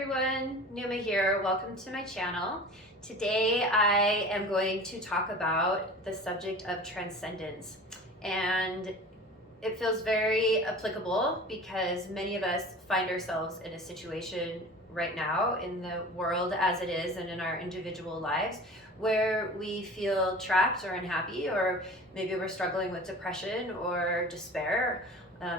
everyone, Numa here. Welcome to my channel. Today I am going to talk about the subject of transcendence, and it feels very applicable because many of us find ourselves in a situation right now in the world as it is and in our individual lives where we feel trapped or unhappy, or maybe we're struggling with depression or despair.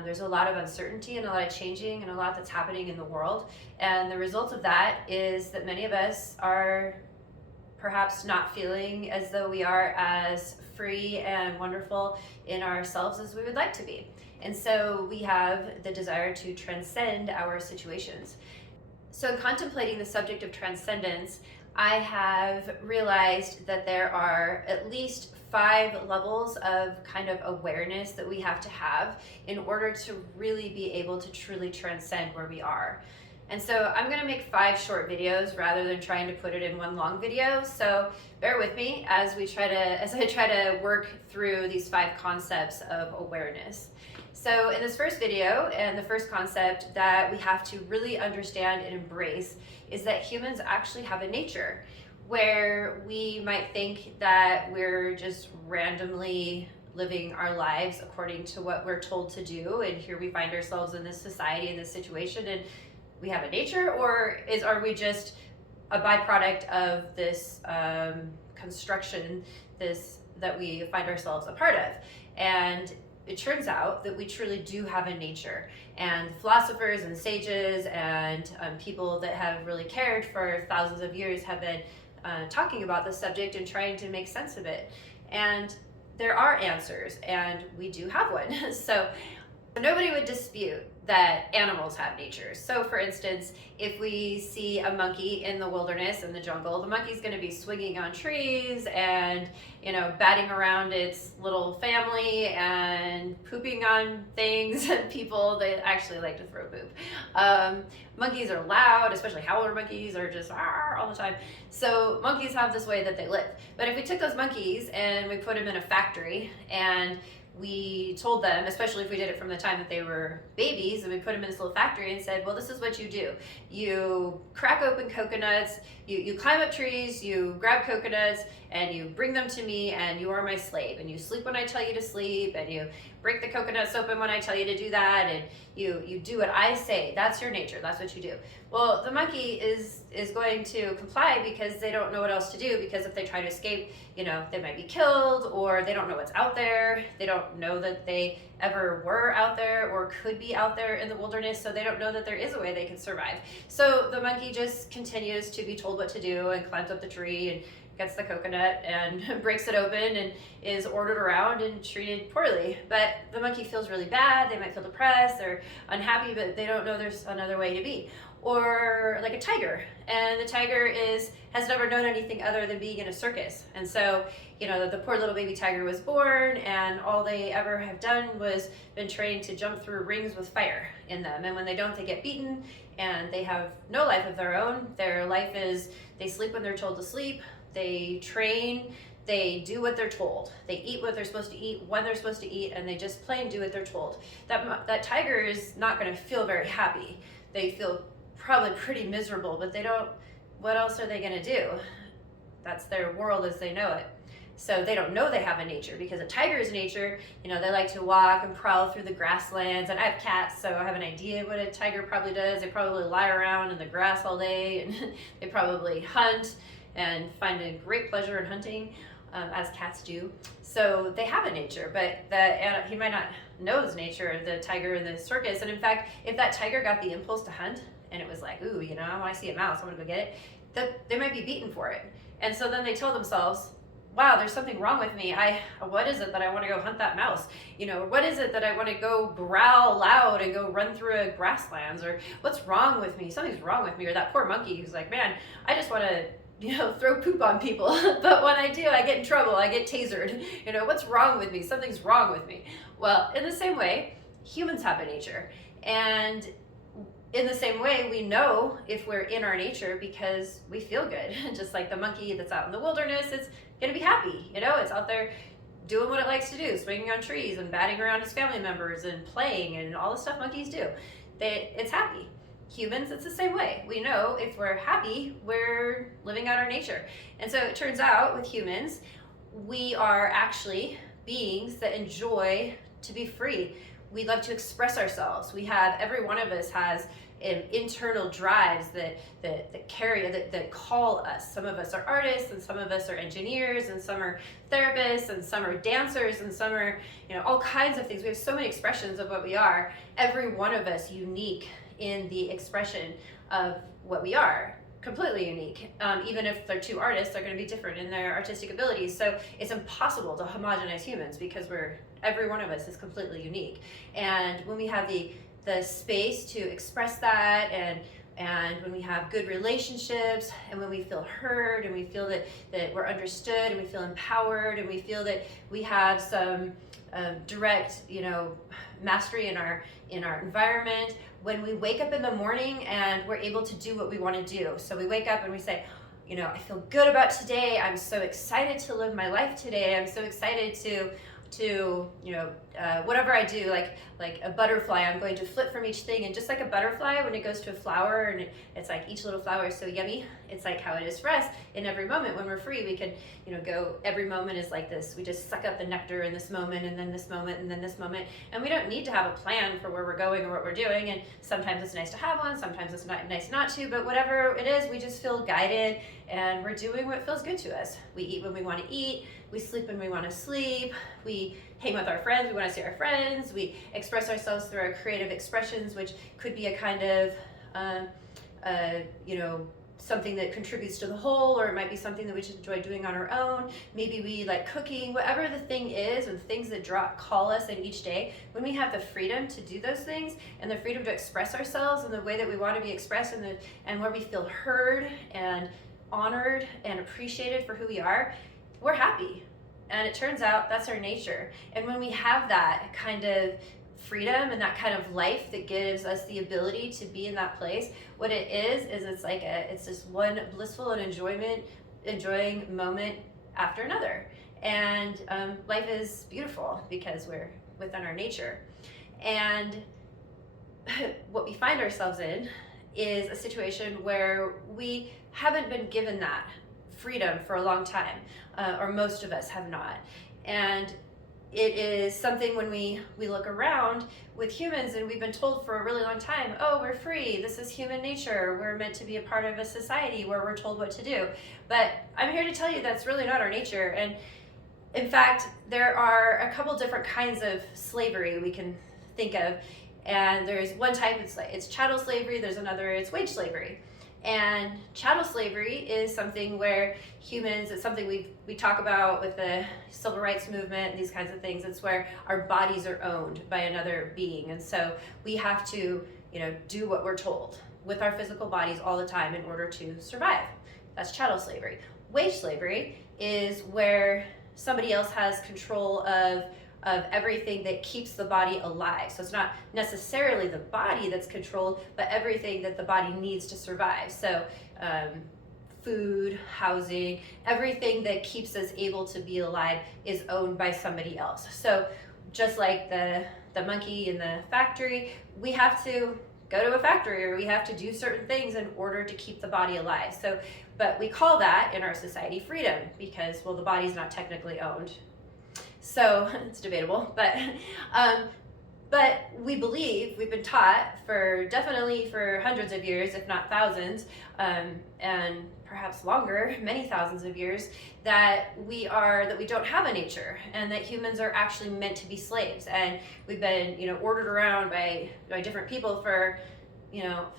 There's a lot of uncertainty and a lot of changing and a lot that's happening in the world. And the result of that is that many of us are perhaps not feeling as though we are as free and wonderful in ourselves as we would like to be. And so we have the desire to transcend our situations. So contemplating the subject of transcendence, I have realized that there are at least 5 levels of kind of awareness that we have to have in order to really be able to truly transcend where we are. And so I'm going to make 5 short videos rather than trying to put it in one long video. So bear with me as I try to work through these 5 concepts of awareness. So in this first video, and the first concept that we have to really understand and embrace is that humans actually have a nature where we might think that we're just randomly living our lives according to what we're told to do, and here we find ourselves in this society, in this situation, and we have a nature, or are we just a byproduct of this construction that we find ourselves a part of? And it turns out that we truly do have a nature, and philosophers and sages and people that have really cared for thousands of years have been talking about this subject and trying to make sense of it. And there are answers, and we do have one. So nobody would dispute that animals have natures. So for instance, if we see a monkey in the wilderness, in the jungle, the monkey's going to be swinging on trees and, batting around its little family and pooping on things and people that actually like to throw poop. Monkeys are loud, especially howler monkeys are just all the time. So monkeys have this way that they live. But if we took those monkeys and we put them in a factory and we told them, especially if we did it from the time that they were babies, and we put them in this little factory and said, well, this is what you do. You crack open coconuts, you climb up trees, you grab coconuts, and you bring them to me, and you are my slave. And you sleep when I tell you to sleep, and you break the coconuts open when I tell you to do that, and you do what I say. That's your nature. That's what you do. Well, the monkey is going to comply because they don't know what else to do, because if they try to escape, they might be killed, or they don't know what's out there. They don't know that they ever were out there or could be out there in the wilderness, so they don't know that there is a way they can survive. So the monkey just continues to be told what to do and climbs up the tree and gets the coconut and breaks it open and is ordered around and treated poorly. But the monkey feels really bad. They might feel depressed or unhappy, but they don't know there's another way to be. Or like a tiger, and the tiger has never known anything other than being in a circus. And so, the poor little baby tiger was born, and all they ever have done was been trained to jump through rings with fire in them. And when they don't, they get beaten, and they have no life of their own. Their life is they sleep when they're told to sleep, they train, they do what they're told. They eat what they're supposed to eat when they're supposed to eat, and they just plain do what they're told. That tiger is not going to feel very happy. They feel probably pretty miserable, but what else are they going to do? That's their world as they know it. So they don't know they have a nature, because a tiger's nature, they like to walk and prowl through the grasslands. And I have cats, so I have an idea what a tiger probably does. They probably lie around in the grass all day, and they probably hunt and find a great pleasure in hunting, as cats do. So they have a nature, but he might not know his nature, the tiger in the circus. And in fact, if that tiger got the impulse to hunt, and it was like, ooh, when I see a mouse, I'm gonna go get it, they might be beaten for it. And so then they tell themselves, wow, there's something wrong with me. What is it that I want to go hunt that mouse? What is it that I want to go growl loud and go run through a grasslands? Or what's wrong with me? Something's wrong with me. Or that poor monkey who's like, man, I just want to throw poop on people. But when I do, I get in trouble. I get tasered. What's wrong with me? Something's wrong with me. Well, in the same way, humans have a nature. And in the same way, we know if we're in our nature because we feel good. Just like the monkey that's out in the wilderness, it's going to be happy. It's out there doing what it likes to do, swinging on trees and batting around its family members and playing and all the stuff monkeys do. It's happy. humans, it's the same way. We know if we're happy, we're living out our nature. And so it turns out with humans, we are actually beings that enjoy to be free. We love to express ourselves. Every one of us has internal drives that carry, that call us. Some of us are artists, and some of us are engineers, and some are therapists, and some are dancers, and some are, all kinds of things. We have so many expressions of what we are. Every one of us unique in the expression of what we are. Completely unique. Even if they're two artists, they're going to be different in their artistic abilities. So it's impossible to homogenize humans because every one of us is completely unique. And when we have the space to express that, and when we have good relationships, and when we feel heard, and we feel that we're understood, and we feel empowered, and we feel that we have some direct, mastery in our environment, when we wake up in the morning and we're able to do what we want to do. So we wake up and we say, I feel good about today. I'm so excited to live my life today. I'm so excited to whatever I do, like a butterfly, I'm going to flip from each thing. And just like a butterfly, when it goes to a flower, and it's like each little flower is so yummy, it's like how it is for us in every moment. When we're free, we can go, every moment is like this. We just suck up the nectar in this moment, and then this moment, and then this moment. And we don't need to have a plan for where we're going or what we're doing. And sometimes it's nice to have one, sometimes it's not nice not to, but whatever it is, we just feel guided, and we're doing what feels good to us. We eat when we want to eat, we sleep when we want to sleep, we hang with our friends, we want to see our friends, we express ourselves through our creative expressions, which could be a kind of, something that contributes to the whole, or it might be something that we just enjoy doing on our own. Maybe we like cooking, whatever the thing is, or the things that call us in each day. When we have the freedom to do those things, and the freedom to express ourselves in the way that we want to be expressed, and where we feel heard and honored and appreciated for who we are, we're happy. And it turns out that's our nature. And when we have that kind of freedom and that kind of life that gives us the ability to be in that place, what it is it's just one blissful and enjoying moment after another. And life is beautiful because we're within our nature. And what we find ourselves in is a situation where we haven't been given that freedom for a long time, or most of us have not. And it is something when we look around with humans, and we've been told for a really long time, oh, we're free, this is human nature, we're meant to be a part of a society where we're told what to do. But I'm here to tell you that's really not our nature. And in fact, there are a couple different kinds of slavery we can think of. And there's one type, it's chattel slavery, there's another, it's wage slavery. And chattel slavery is something where humans, it's something we talk about with the civil rights movement, these kinds of things. It's where our bodies are owned by another being. And so we have to, do what we're told with our physical bodies all the time in order to survive. That's chattel slavery. Wage slavery is where somebody else has control of everything that keeps the body alive. So it's not necessarily the body that's controlled, but everything that the body needs to survive. So food, housing, everything that keeps us able to be alive is owned by somebody else. So just like the monkey in the factory, we have to go to a factory, or we have to do certain things in order to keep the body alive. So, but we call that in our society freedom, because, well, the body's not technically owned. So it's debatable, but we believe, we've been taught definitely for hundreds of years, if not thousands, and perhaps longer, many thousands of years, that we don't have a nature, and that humans are actually meant to be slaves. And we've been, ordered around by different people for,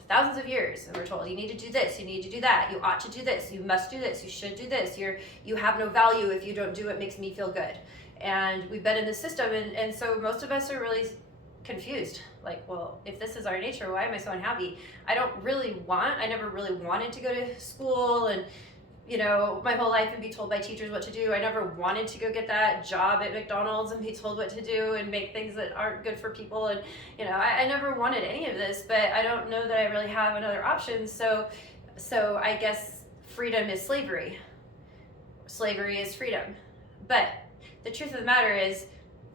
thousands of years, and we're told, you need to do this, you need to do that, you ought to do this, you must do this, you should do this, you have no value if you don't do what makes me feel good. And we've been in the system, and so most of us are really confused. Like, well, if this is our nature, why am I so unhappy? I never really wanted to go to school and, my whole life and be told by teachers what to do. I never wanted to go get that job at McDonald's and be told what to do and make things that aren't good for people. And, I never wanted any of this, but I don't know that I really have another option. So I guess freedom is slavery. Slavery is freedom. But the truth of the matter is,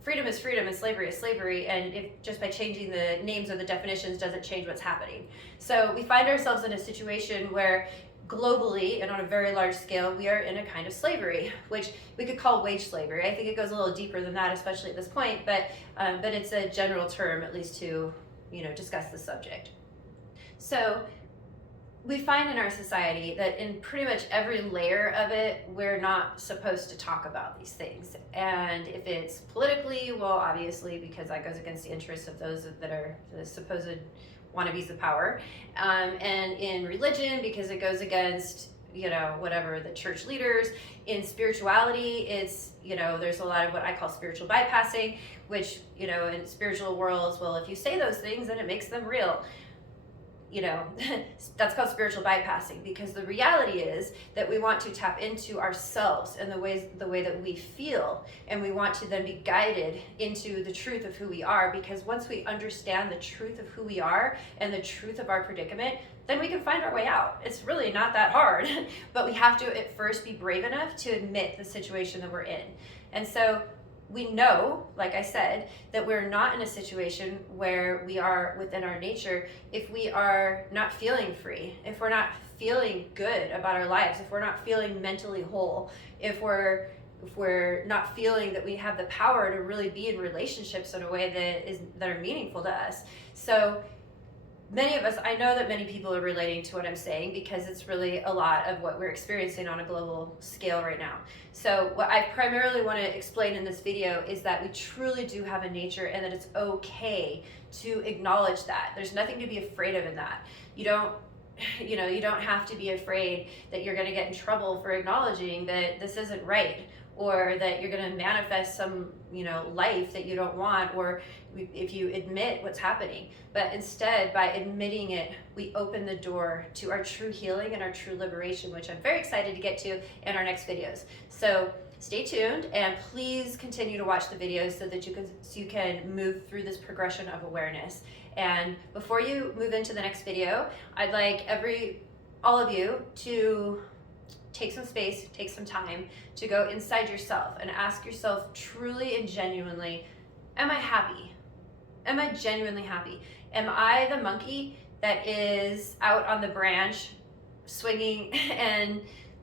freedom is freedom and slavery is slavery, and if just by changing the names or the definitions doesn't change what's happening. So we find ourselves in a situation where globally and on a very large scale, we are in a kind of slavery, which we could call wage slavery. I think it goes a little deeper than that, especially at this point, but it's a general term, at least to, discuss the subject. So we find in our society that in pretty much every layer of it, we're not supposed to talk about these things. And if it's politically, well, obviously, because that goes against the interests of those that are the supposed wannabes of power. And in religion, because it goes against, whatever the church leaders. In spirituality, it's, there's a lot of what I call spiritual bypassing, which, in spiritual worlds, well, if you say those things, then it makes them real. That's called spiritual bypassing, because the reality is that we want to tap into ourselves and the way that we feel, and we want to then be guided into the truth of who we are, because once we understand the truth of who we are and the truth of our predicament, then we can find our way out. It's really not that hard, but we have to at first be brave enough to admit the situation that we're in. And so we know, like I said, that we're not in a situation where we are within our nature if we are not feeling free, if we're not feeling good about our lives, if we're not feeling mentally whole, if we're not feeling that we have the power to really be in relationships in a way that are meaningful to us. So many of us, I know that many people are relating to what I'm saying, because it's really a lot of what we're experiencing on a global scale right now. So what I primarily want to explain in this video is that we truly do have a nature, and that it's okay to acknowledge that. There's nothing to be afraid of in that. You don't have to be afraid that you're going to get in trouble for acknowledging that this isn't right, or that you're going to manifest some, life that you don't want, or if you admit what's happening. But instead, by admitting it, we open the door to our true healing and our true liberation, which I'm very excited to get to in our next videos. So stay tuned, and please continue to watch the videos so that you can move through this progression of awareness. And before you move into the next video, I'd like all of you to take some space, take some time to go inside yourself and ask yourself truly and genuinely, am I happy? Am I genuinely happy? Am I the monkey that is out on the branch swinging and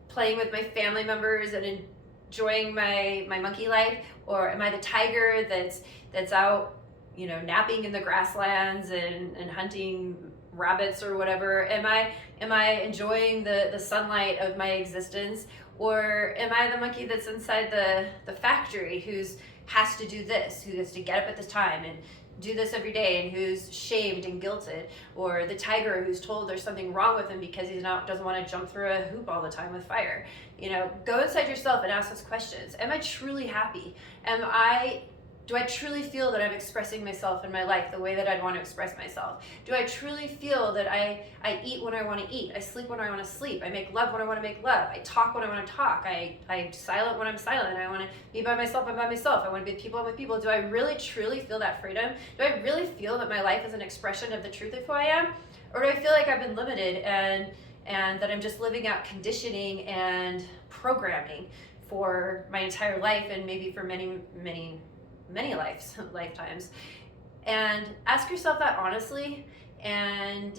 playing with my family members and enjoying my monkey life? Or am I the tiger that's out, napping in the grasslands and hunting rabbits or whatever? Am I enjoying the sunlight of my existence? Or am I the monkey that's inside the factory who's has to do this, who has to get up at this time and do this every day, and who's shamed and guilted? Or the tiger who's told there's something wrong with him because doesn't want to jump through a hoop all the time with fire? Go inside yourself and ask those questions. Am I truly happy? Do I truly feel that I'm expressing myself in my life the way that I'd want to express myself? Do I truly feel that I eat when I want to eat? I sleep when I want to sleep. I make love when I want to make love. I talk when I want to talk. I'm silent when I'm silent. I want to be by myself, I'm by myself. I want to be with people, I'm with people. Do I really truly feel that freedom? Do I really feel that my life is an expression of the truth of who I am? Or do I feel like I've been limited and that I'm just living out conditioning and programming for my entire life, and maybe for many lifetimes? And ask yourself that honestly, and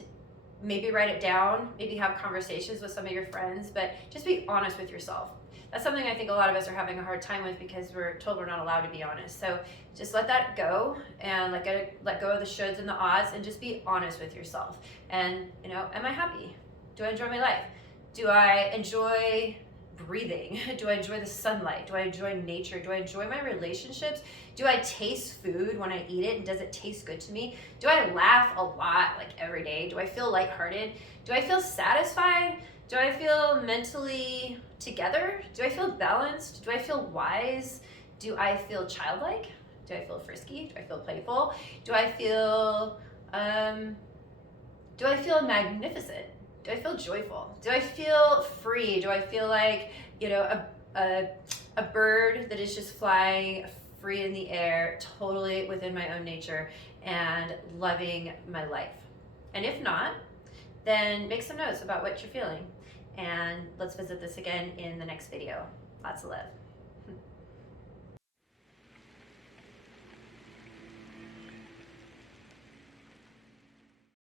maybe write it down, maybe have conversations with some of your friends, but just be honest with yourself. That's something I think a lot of us are having a hard time with, because we're told we're not allowed to be honest. So just let that go, and let go of the shoulds and the ahs, and just be honest with yourself. And am I happy? Do I enjoy my life? Do I enjoy breathing? Do I enjoy the sunlight? Do I enjoy nature? Do I enjoy my relationships? Do I taste food when I eat it, and does it taste good to me? Do I laugh a lot, like every day? Do I feel lighthearted? Do I feel satisfied? Do I feel mentally together? Do I feel balanced? Do I feel wise? Do I feel childlike? Do I feel frisky? Do I feel playful? Do I feel magnificent? Do I feel joyful? Do I feel free? Do I feel like, a bird that is just flying free in the air, totally within my own nature and loving my life? And if not, then make some notes about what you're feeling. And let's visit this again in the next video. Lots of love.